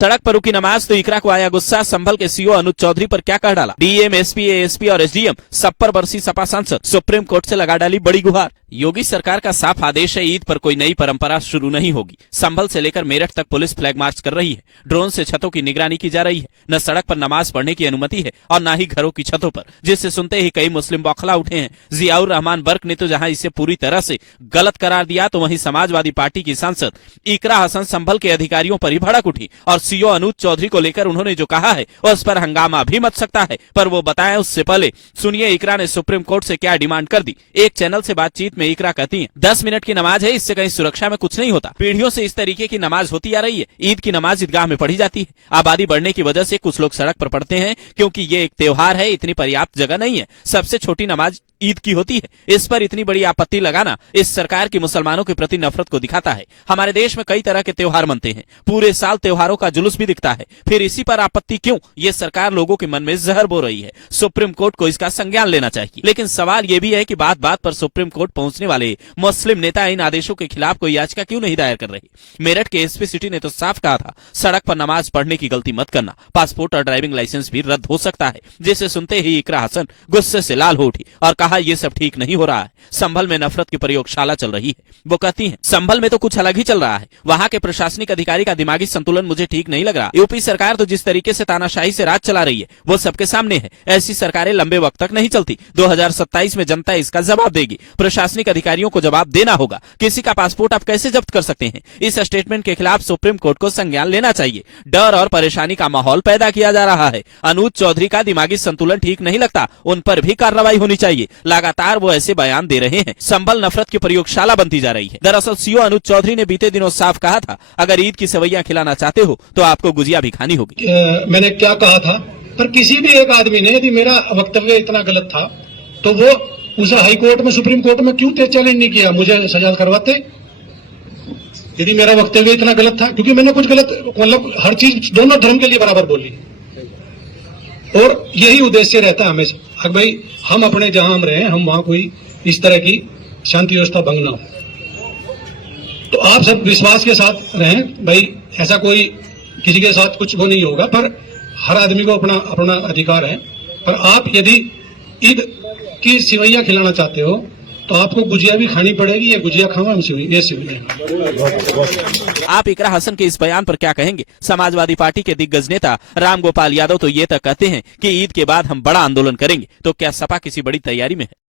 सड़क पर रुकी नमाज तो इकरा को आया गुस्सा। संभल के सीओ अनुज चौधरी पर क्या कह डाला। डीएम, एसपी, एएसपी और एसडीएम सब पर बरसी सपा सांसद। सुप्रीम कोर्ट से लगा डाली बड़ी गुहार। योगी सरकार का साफ आदेश है, ईद पर कोई नई परंपरा शुरू नहीं होगी। संभल से लेकर मेरठ तक पुलिस फ्लैग मार्च कर रही है। ड्रोन से छतों की निगरानी की जा रही है। न सड़क पर नमाज पढ़ने की अनुमति है और न ही घरों की छतों पर, जिससे सुनते ही कई मुस्लिम बौखला उठे हैं। जियाउर रहमान बर्क ने तो जहां इसे पूरी तरह से गलत करार दिया, तो वहीं समाजवादी पार्टी की सांसद इकरा हसन संभल के अधिकारियों पर ही भड़क उठी और सीओ अनुज चौधरी को लेकर उन्होंने जो कहा है उस पर हंगामा भी मच सकता है। पर वो बताएं उससे पहले सुनिए इकरा ने सुप्रीम कोर्ट से क्या डिमांड कर दी। एक चैनल से बातचीत में इकरा कहती हैं, 10 मिनट की नमाज है, इससे कहीं सुरक्षा में कुछ नहीं होता। पीढ़ियों से इस तरीके की नमाज होती आ रही है। ईद की नमाज ईदगाह में पढ़ी जाती है। आबादी बढ़ने की वजह से कुछ लोग सड़क पर पढ़ते हैं, क्योंकि ये एक त्योहार है, इतनी पर्याप्त जगह नहीं है। सबसे छोटी नमाज ईद की होती है। इस पर इतनी बड़ी आपत्ति लगाना इस सरकार की मुसलमानों के प्रति नफरत को दिखाता है। हमारे देश में कई तरह के त्योहार मनते हैं, पूरे साल त्योहारों का जुलूस भी दिखता है, फिर इसी पर आपत्ति क्यों? ये सरकार लोगों के मन में जहर बो रही है। सुप्रीम कोर्ट को इसका संज्ञान लेना चाहिए। लेकिन सवाल ये भी है कि बात बात पर सुप्रीम कोर्ट पहुंचने वाले मुस्लिम नेता इन आदेशों के खिलाफ कोई याचिका क्यों नहीं दायर कर रहे। मेरठ के एसपी सिटी ने तो साफ कहा था, सड़क पर नमाज पढ़ने की गलती मत करना, पासपोर्ट और ड्राइविंग लाइसेंस भी रद्द हो सकता है। जिसे सुनते ही इकरा हसन गुस्से से लाल हो उठी और कहा, ये सब ठीक नहीं हो रहा है। संभल में नफरत की प्रयोगशाला चल रही है। वो कहती हैं, संभल में तो कुछ अलग ही चल रहा है। वहाँ के प्रशासनिक अधिकारी का दिमागी संतुलन मुझे ठीक नहीं लग रहा। यूपी सरकार तो जिस तरीके से तानाशाही से राज चला रही है वो सबके सामने है। ऐसी सरकारें लंबे वक्त तक नहीं चलती। 2027 में जनता इसका जवाब देगी। प्रशासनिक अधिकारियों को जवाब देना होगा। किसी का पासपोर्ट आप कैसे जब्त कर सकते हैं? इस स्टेटमेंट के खिलाफ सुप्रीम कोर्ट को संज्ञान लेना चाहिए। डर और परेशानी का माहौल पैदा किया जा रहा है। अनुज चौधरी का दिमागी संतुलन ठीक नहीं लगता, उन पर भी कार्रवाई होनी चाहिए। लगातार वो ऐसे बयान दे रहे हैं। संभल नफरत की प्रयोगशाला बनती जा रही है। दरअसल सीओ अनुज चौधरी ने बीते दिनों साफ कहा था, अगर ईद की सेवैयां खिलाना चाहते हो तो आपको गुजिया भी खानी होगी। मैंने क्या कहा था, पर किसी भी एक आदमी ने यदि मेरा वक्तव्य इतना गलत था तो वो उसे हाई कोर्ट में, सुप्रीम कोर्ट में क्यों चैलेंज नहीं किया, मुझे सजा करवाते। यदि मेरा वक्तव्य इतना गलत था, क्योंकि मैंने कुछ गलत, मतलब हर चीज दोनों धर्म के लिए बराबर बोली और यही उद्देश्य रहता है हमेशा। अब भाई हम अपने जहां हम रहे, हम वहां कोई इस तरह की शांति व्यवस्था भंग ना हो। तो आप सब विश्वास के साथ रहें भाई, ऐसा कोई किसी के साथ कुछ वो नहीं होगा, पर हर आदमी को अपना अपना अधिकार है। पर आप यदि ईद की सिवैया खिलाना चाहते हो तो आपको गुजिया भी खानी पड़ेगी। या गुजिया खाओ, हम सिवैया। आप इकरा हसन के इस बयान पर क्या कहेंगे? समाजवादी पार्टी के दिग्गज नेता राम गोपाल यादव तो ये तक कहते हैं कि ईद के बाद हम बड़ा आंदोलन करेंगे। तो क्या सपा किसी बड़ी तैयारी में है?